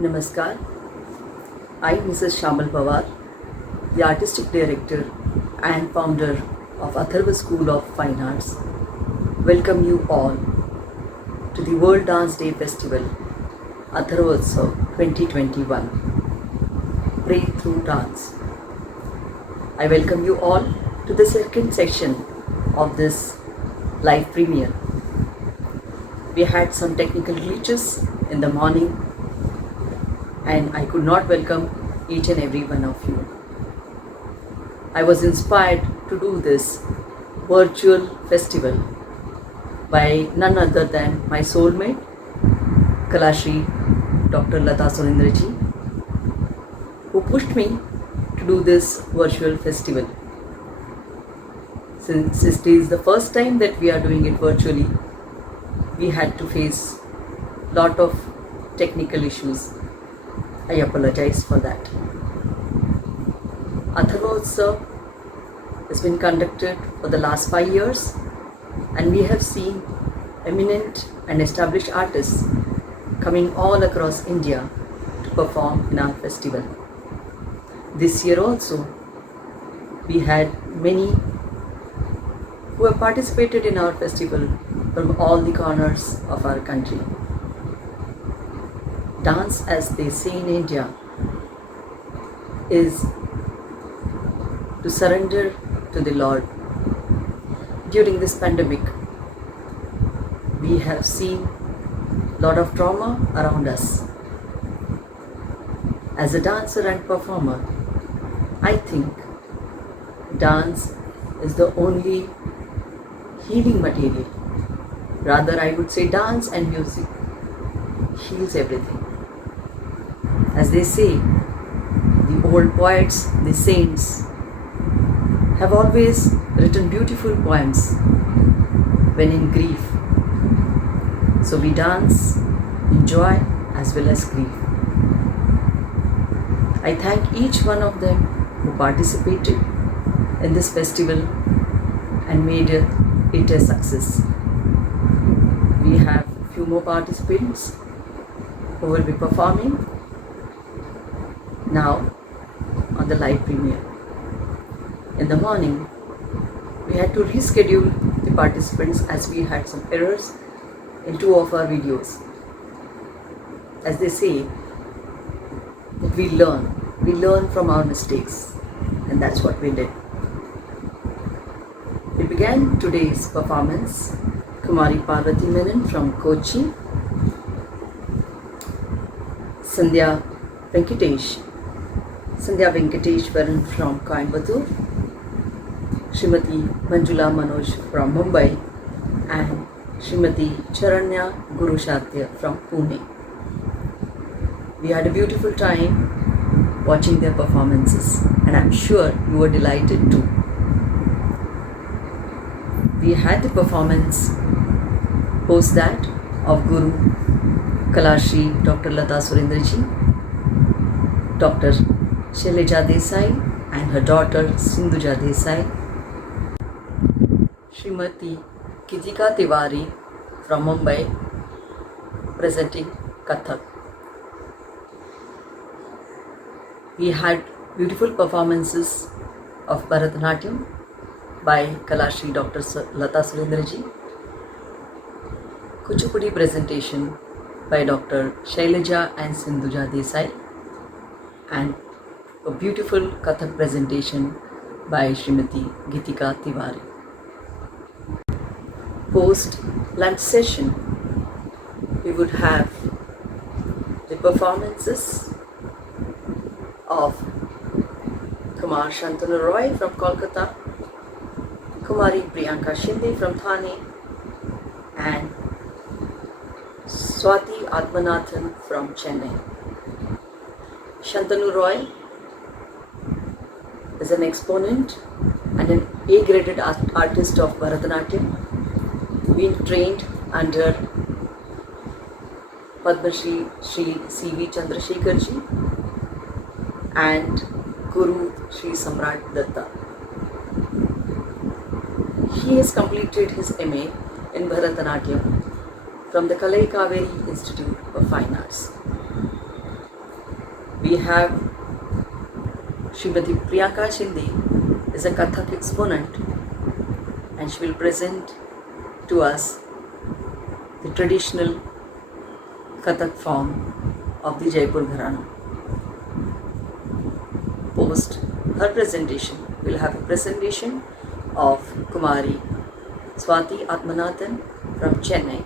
Namaskar. I, Mrs. Shamal Pawar, the Artistic Director and founder of Atharva School of Fine Arts, welcome you all to the World Dance Day Festival, Atharvotsav 2021, Breakthrough Dance. I welcome you all to the second session of this live premiere. We had some technical glitches in the morning and I could not welcome each and every one of you. I was inspired to do this virtual festival by none other than my soulmate, Kalashri Dr. Lata Surendraji, who pushed me to do this virtual festival. Since it is the first time that we are doing it virtually, we had to face a lot of technical issues. I apologize for that. Atharvotsav has been conducted for the last 5 years and we have seen eminent and established artists coming all across India to perform in our festival. This year also, we had many who have participated in our festival from all the corners of our country. Dance, as they say in India, is to surrender to the Lord. During this pandemic, we have seen a lot of trauma around us. As a dancer and performer, I think dance is the only healing material. Rather, I would say dance and music heals everything. As they say, the old poets, the saints, have always written beautiful poems when in grief. So we dance in joy as well as grief. I thank each one of them who participated in this festival and made it a success. We have few more participants who will be performing now on the live premiere. In the morning, we had to reschedule the participants as we had some errors in 2 of our videos. As they say, that we learn from our mistakes, and that's what we did. We began today's performance, Kumari Parvati Menon from Kochi, Sandhya Venkateshwaran from Coimbatore, Srimati Manjula Manoj from Mumbai, and Srimati Charanya Gurushatya from Pune. We had a beautiful time watching their performances, and I'm sure you were delighted too. We had the performance post that of Guru Kalashri Dr. Lata Surendraji, Dr. Shailaja Desai and her daughter Sindhuja Desai, Srimati Gitika Tiwari from Mumbai presenting Kathak. We had beautiful performances of Bharatanatyam by Kalashri Dr. Lata Surendraji, Kuchipudi presentation by Dr. Shailaja and Sindhuja Desai, and a beautiful Kathak presentation by Srimati Gitika Tiwari. Post lunch session, we would have the performances of Kumar Shantanu Roy from Kolkata, Kumari Priyanka Shinde from Thane, and Swati Atmanathan from Chennai. Shantanu Roy is an exponent and an A-graded artist of Bharatanatyam, being trained under Padma Shri C.V. Chandrasekharji and Guru Sri Samrat Datta. He has completed his MA in Bharatanatyam from the Kalai Kaveri Institute of Fine Arts. We have Srimati Priyanka Shinde is a Kathak exponent, and she will present to us the traditional Kathak form of the Jaipur Gharana. Post her presentation, we will have a presentation of Kumari Swati Atmanathan from Chennai,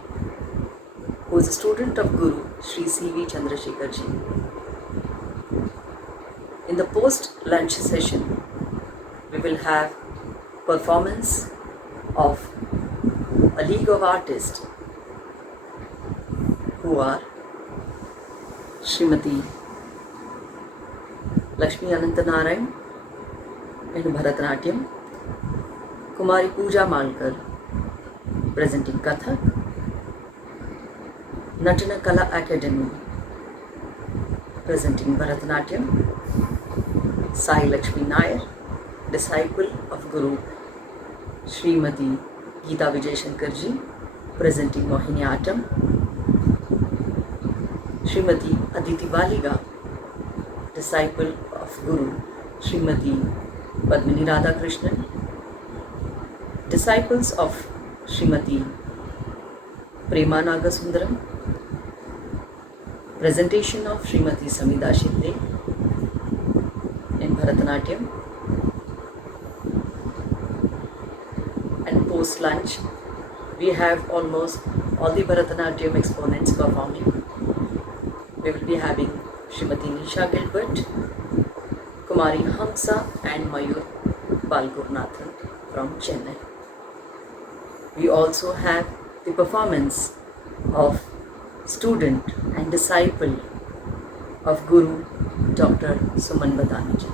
who is a student of Guru Sri C.V. Chandrasekhar ji. In the post-lunch session, we will have performance of a league of artists who are Srimati Lakshmi Anantanarayan in Bharatanatyam, Kumari Pooja Malkar presenting Kathak, Natana Kala Academy presenting Bharatanatyam, Sai Lakshmi Nair, disciple of Guru Srimati Geeta Vijay Shankar ji, presenting Mohiniyattam, Srimati Aditi Baliga, disciple of Guru Srimati Padmini Radhakrishnan, disciples of Srimati Prema Nagasundaram, presentation of Srimati Samida Shinde in Bharatanatyam, and post lunch we have almost all the Bharatanatyam exponents performing. We will be having Srimati Nisha Gilbert, Kumari Hamsa and Mayur Balgurnathan from Chennai. We also have the performance of student and disciple of Guru Dr. Suman Badani ji.